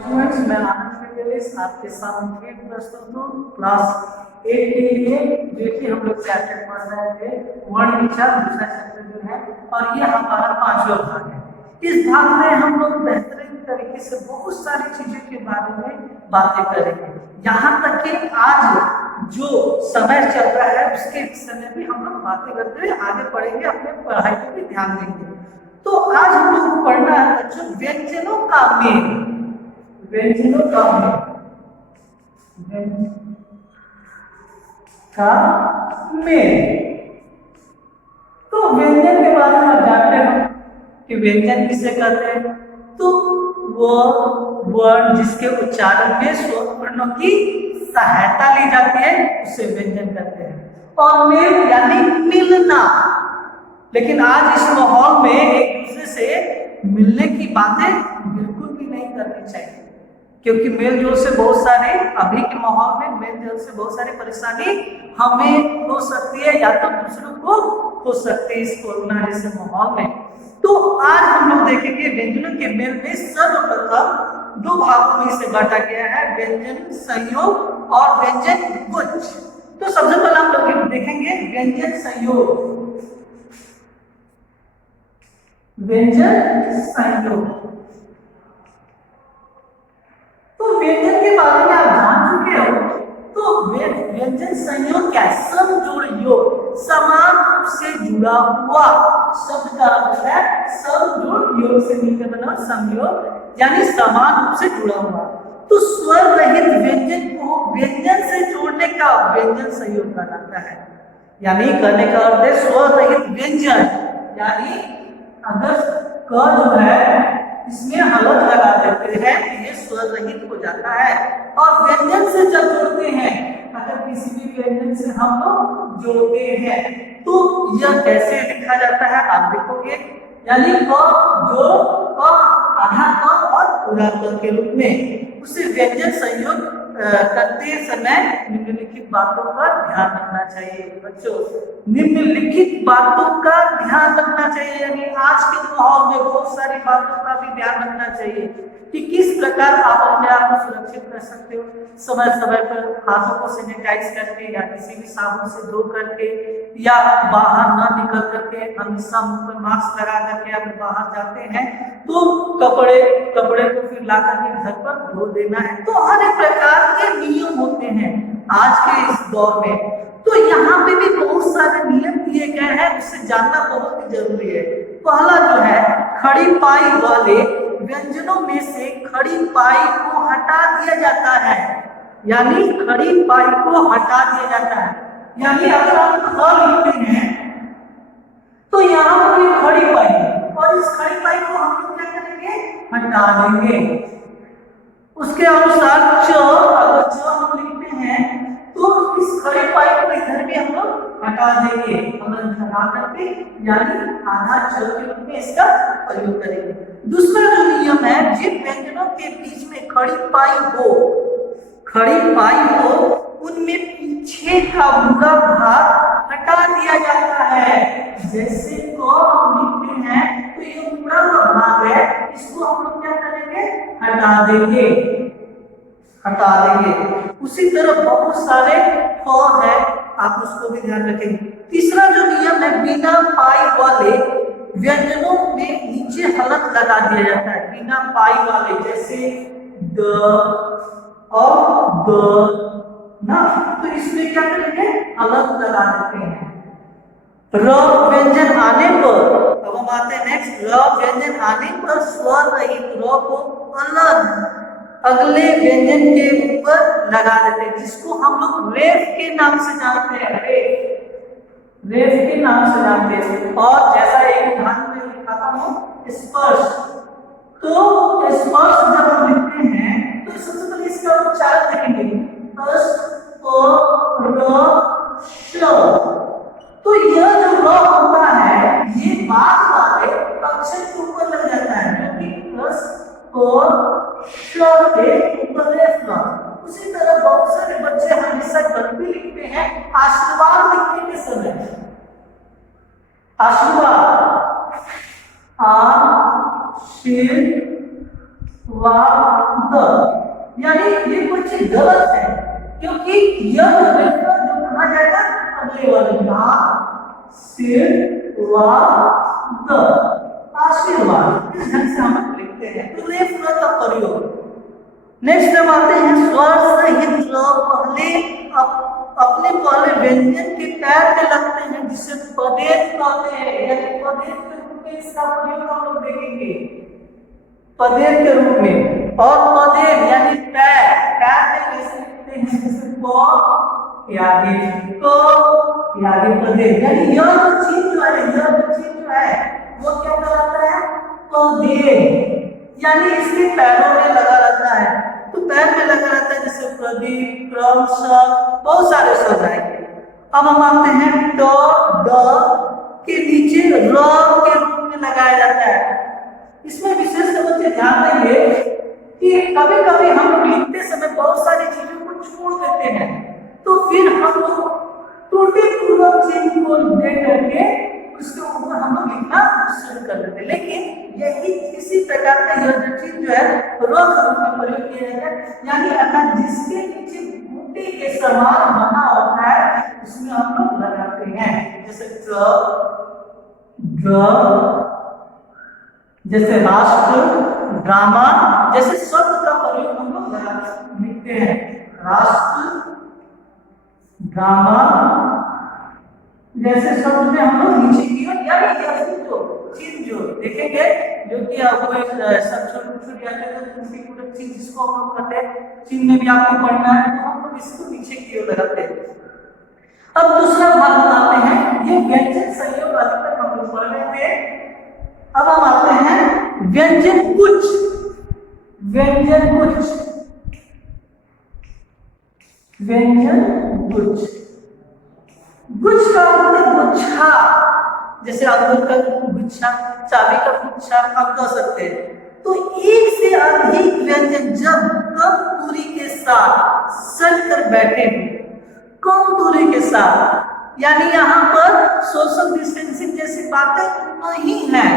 Students, मैं आनंद विद्यालय आपके सामने प्रस्तुत हूँ क्लास 8 के लिए। देखिए हम लोग चैप्टर पढ़ रहे थे वर्ण विचार, दूसरा चैप्टर जो है, और ये हमारा 5वां भाग है। इस भाग में हम लोग बेहतरीन तरीके से बहुत सारी चीजों के बारे में बातें करेंगे। यहाँ तक कि आज जो समय चल रहा है उसके विषय में भी हम लोग बातें करते हुए आगे बढ़ेंगे, अपने पढ़ाई पर भी ध्यान देंगे। तो आज हम लोग को पढ़ना है बच्चों व्यंजनों का मेल। व्यंजनों का मेल। तो व्यंजन के बारे में आप जानते हो कि व्यंजन किसे कहते हैं। तो वो वर्ण जिसके उच्चारण में स्वर वर्णों की सहायता ली जाती है उसे व्यंजन कहते हैं। और मेल यानी मिलना। लेकिन आज इस माहौल में एक दूसरे से मिलने की बातें बिल्कुल भी नहीं करनी चाहिए, क्योंकि मेल जोल से बहुत सारे अभी के माहौल में मेल जोल से बहुत सारी परेशानी हमें हो सकती है या तो दूसरों को हो सकती है इस कोरोना जैसे माहौल में। तो आज हम लोग देखेंगे व्यंजनों के मेल में सर्वप्रथम दो भागों में इसे बांटा गया है, व्यंजन संयोग और व्यंजन गुच्छ। तो सबसे पहले हम लोग देखेंगे व्यंजन संयोग। व्यंजन संयोग, तो व्यंजन के बारे में आप जान चुके हो। तो व्यंजन संयोग क्या है? समजोड़ योग, समान रूप से जुड़ा हुआ शब्द का अर्थ है समजोड़ योग से मिलकर बना संयोग, यानी समान रूप से जुड़ा हुआ। तो स्वर रहित व्यंजन को व्यंजन से जोड़ने का व्यंजन संयोग कहलाता है। यानी कहने का अर्थ है स्वर रहित व्यंजन, यानी अगर क जो है इसमें हलक लगा देते हैं तो ये स्वर रहित हो जाता है। और व्यंजन से जब जोड़ते हैं, अगर किसी भी व्यंजन से हम लोग जोड़ते हैं तो यह कैसे लिखा जाता है आप देखोगे, यानी क जो क आधा क और पूरा क के रूप में। उसे व्यंजन संयोग करते समय निम्नलिखित बातों का ध्यान रखना चाहिए। बच्चों, निम्नलिखित बातों का ध्यान रखना चाहिए, यानी आज के माहौल में बहुत सारी बातों का भी ध्यान रखना चाहिए कि किस प्रकार आप अपने आप को सुरक्षित कर सकते हो। समय समय पर हाथों को सैनिटाइज करके या किसी भी साबुन से धो करके, या बाहर न निकल करके हमेशा मुंह पर मास्क लगा करके आप बाहर जाते हैं तो कपड़े को फिर ला करके घर पर धो देना है। तो हर एक प्रकार के नियम होते हैं आज के इस दौर में। तो यहाँ पे भी बहुत सारे नियम दिए गए हैं, उसे जानना बहुत ही जरूरी है। पहला जो है, खड़ी पाई वाले व्यंजनों में से खड़ी पाई को हटा दिया जाता है, यानी खड़ी पाई को हटा दिया जाता है। यानी अगर हम ख लिखते हैं तो यहाँ पर ये खड़ी पाई है और इस खड़ी पाई को हम लोग क्या करेंगे? हटा देंगे। उसके अनुसार च, अगर च हम लिखते हैं तो इस खड़ी पाई को इधर भी हम लोग हटा देंगे, हटा करके यानी आधा च के रूप में इसका प्रयोग करेंगे। दूसरा जो नियम है, जिन व्यंजनों के बीच में खड़ी पाई हो उनमें पीछे का बुरा भाग हटा दिया जाता है। जैसे क हम लिखते हैं तो ये बुरा भाग है, इसको हम लोग क्या करेंगे? हटा देंगे। उसी तरह बहुत सारे फ है, आप उसको भी ध्यान रखेंगे। तीसरा जो नियम है, बिना पाई वाले व्यंजनों में नीचे हलक लगा दिया जाता है। बिना पाई वाले जैसे द और द ना, तो इसमें क्या करेंगे? हलक लगा देते हैं। र व्यंजन आने पर, अब हम आते हैं नेक्स्ट, र व्यंजन आने पर स्वर रहित र को अलग अगले व्यंजन के ऊपर लगा देते हैं, जिसको हम लोग रेफ के नाम से जानते हैं। रेफ के नाम से जानते हैं। और जैसा एक उदाहरण में दिखाता हूं, स्पर्श। तो स्पर्श जब हम लिखते हैं तो सबसे पहले इसका उच्चारण देखेंगे, तो यह जो र होता है ये बाद वाले अक्षर के ऊपर लग जाता है, क्योंकि उसी तरह बहुत सारे बच्चे हमेशा गलती लिखते हैं आशीर्वाद लिखने के समय। आशीर्वाद, वा द, यानी ये कुछ चीज गलत है, क्योंकि यह रेफरेंस जो कहा जाएगा अगले वाले का आशीर्वाद, आशीर्वाद इस ढंग से हम लिखते हैं। तो रेफरेंस का प्रयोग। नेक्स्ट हम आते हैं स्वर सहित पहले अपने पहले व्यंजन के पैर में लगते हैं, जिसे पदेश कहते हैं, यानी पदेश के रूप में इसका प्रयोग हम लोग देखेंगे, पदेश के रूप में। और पदेश यानी पैर, पैर में कैसे लिखते हैं, जैसे प आगे को आगे पदेश, यानी यह चीज जो है, यह चीज जो है वो क्या कहलाता है, पदेश, यानी इसके पैरों में लगा रहता है। तो पैर में लगा रहता है, जैसे प्रदीप, क्रम, स, बहुत सारे शब्द आएंगे। अब हम आते हैं ट, ड के नीचे र के रूप में लगाया जाता है। इसमें विशेष तौर से ध्यान देंगे कि कभी कभी हम लोग लिखते समय बहुत सारी चीजों को छोड़ देते हैं, तो फिर हम लोग त्रुटिपूर्वक चिन्ह को दे करके उसके ऊपर हम लोग लिखना शुरू कर देते हैं। लेकिन यही इसी प्रकार का यह चिन्ह जो है रो के रूप में प्रयोग किया जाता है, यानी अर्थात जिसके नीचे बूटी के समान बना होता है उसमें हम लोग लगाते हैं, जैसे जैसे राष्ट्र, ड्रामा जैसे शब्द का प्रयोग हम लोग लिखते हैं, राष्ट्र, ड्रामा जैसे शब्द में हम लोग नीचे की ओर, यानी ऐसे जो चीज जो देखेंगे, जो कि आपको एक सब छोटी याद चीज जिसको हम लोग कहते हैं, चीज में भी आपको पढ़ना है, तो हम लोग इसको नीचे की ओर लगाते हैं। अब दूसरा भाग बताते हैं, ये व्यंजन संयोग अभी तक हम लोग पढ़ रहे थे। अब हम आते हैं व्यंजन गुच्छ, व्यंजन गुच्छ, व्यंजन गुच्छ, गुच्छ का मतलब गुच्छा, जैसे अंगूर का गुच्छा, चाबी का गुच्छा हम कह सकते हैं। तो एक से अधिक व्यंजन जब कम दूरी के साथ सट कर बैठे हैं, कम दूरी के साथ, यानी यहाँ पर सोशल डिस्टेंसिंग जैसी बातें नहीं है,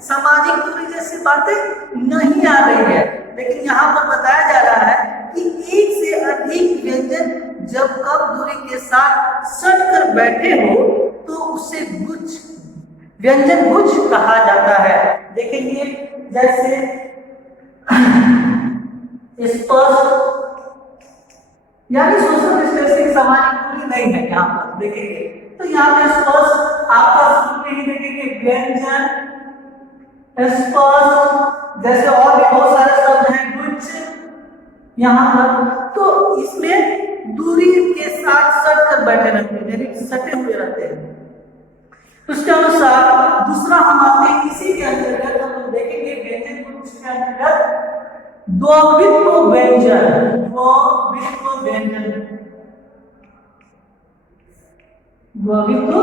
सामाजिक दूरी जैसी बातें नहीं आ रही है, लेकिन यहाँ पर बताया जा रहा है कि एक से अधिक व्यंजन जब कम दूरी के साथ सट कर बैठे हो तो उसे गुच्छ, व्यंजन गुच्छ कहा जाता है। देखेंगे जैसे स्पर्श, यानी सोशल डिस्टेंसिंग सामाजिक दूरी नहीं है, यहाँ पर देखेंगे तो यहाँ पे स्पर्श आपका शुरू में ही देखेंगे, व्यंजन, स्पर्श, जैसे और भी बहुत सारे शब्द हैं, गुच्छ यहाँ पर, तो इसमें दूरी के साथ सट कर बैठे रहते हैं, यानी सटे हुए रहते हैं। उसके अनुसार दूसरा हम आते हैं, इसी के अंतर्गत हम लोग देखेंगे व्यंजन गुच्छ के अंतर्गत द्वित्व व्यंजन, द्वित्व व्यंजन, द्वित्व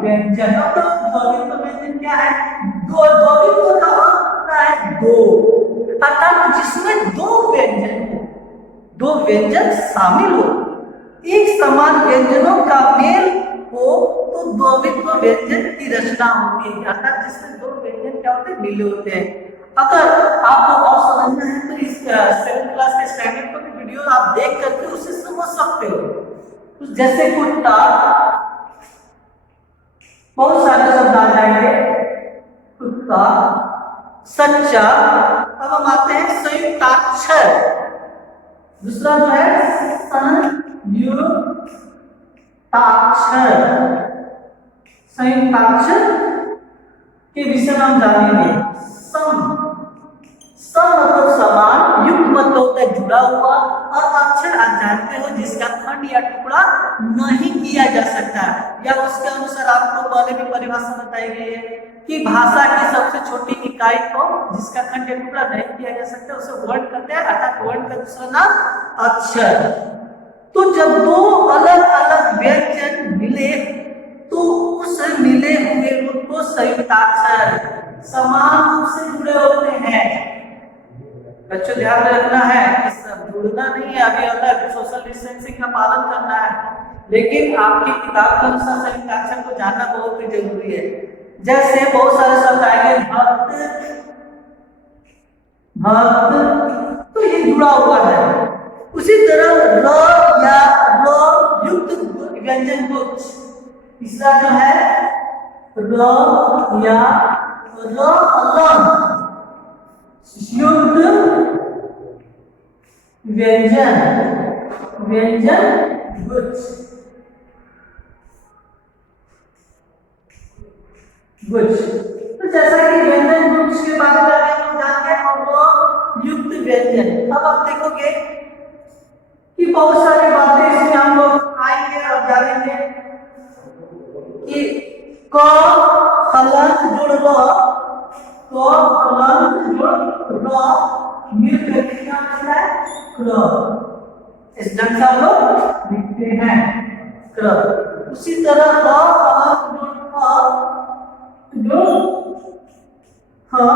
व्यंजन। तो द्वित्व व्यंजन क्या है, द्वित्व का अर्थ होता है दो, अर्थात जिसमें दो व्यंजन हो, दो व्यंजन शामिल हो, एक समान व्यंजनों का मेल हो तो द्वित्व व्यंजन की रचना होती है, अर्थात जिसमें दो व्यंजन क्या होते हैं, मिले होते हैं। अगर आपको और समझना है तो इस 7th क्लास के स्टैंडर्ड पर भी वीडियो आप देख करके उसे समझ सकते हो। तो जैसे कुत्ता, बहुत सारे शब्द आ जाएंगे, कुत्ता, सच्चा। अब हम आते हैं संयुक्ताक्षर, दूसरा जो है संयुक्ताक्षर, संयुक्ताक्षर के विषय में हम जानेंगे। सम मतलब समान, युक्त मतलब होता है जुड़ा हुआ, और अक्षर आप जानते हो जिसका खंड या टुकड़ा नहीं किया जा सकता, या उसके अनुसार आपको पहले भी परिभाषा बताई गई है कि भाषा की सबसे छोटी इकाई को जिसका खंड या टुकड़ा नहीं किया जा सकता उसे वर्ण कहते हैं, अर्थात वर्ण का दूसरा नाम अक्षर। तो जब दो अलग अलग व्यंजन मिले तो उस मिले हुए रूप को संयुक्ताक्षर, समान रूप से जुड़े होते हैं। बच्चों ध्यान रखना है, जुड़ना नहीं है, अभी अलग सोशल डिस्टेंसिंग का पालन करना है, लेकिन आपकी किताब के अनुसार संयुक्ताक्षर को जानना बहुत ही जरूरी है। जैसे बहुत सारे शब्द आएंगे, भक्त, भक्त, तो ये जुड़ा हुआ है। उसी तरह र या र युक्त व्यंजन गुच्छ, तीसरा जो है र या र अलंग युक्त व्यंजन व्यंजन गुच्छ गुच्छ। तो जैसा कि व्यंजन गुच्छ के बारे में अभी हम जान गए और युक्त व्यंजन। अब आप देखोगे कि बहुत सारी बातें इसमें हम लोग आएंगे और जानेंगे कि क हलंत जुड़ र, क हलंत जुड़ र मिलकर क्या बनता है क्र। इस ढंग से हम लोग लिखते हैं क्र। उसी तरह र हलंत जुड़ ख जो हाँ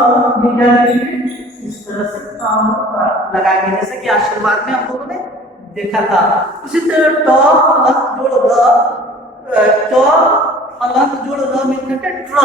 इस तरह से काम लगाएंगे, जैसे कि आशीर्वाद में हम लोगों ने देखा था। उसी तरह ट अलंत जोड़ र, ट अलंत जोड़ र मिलकर के ट्र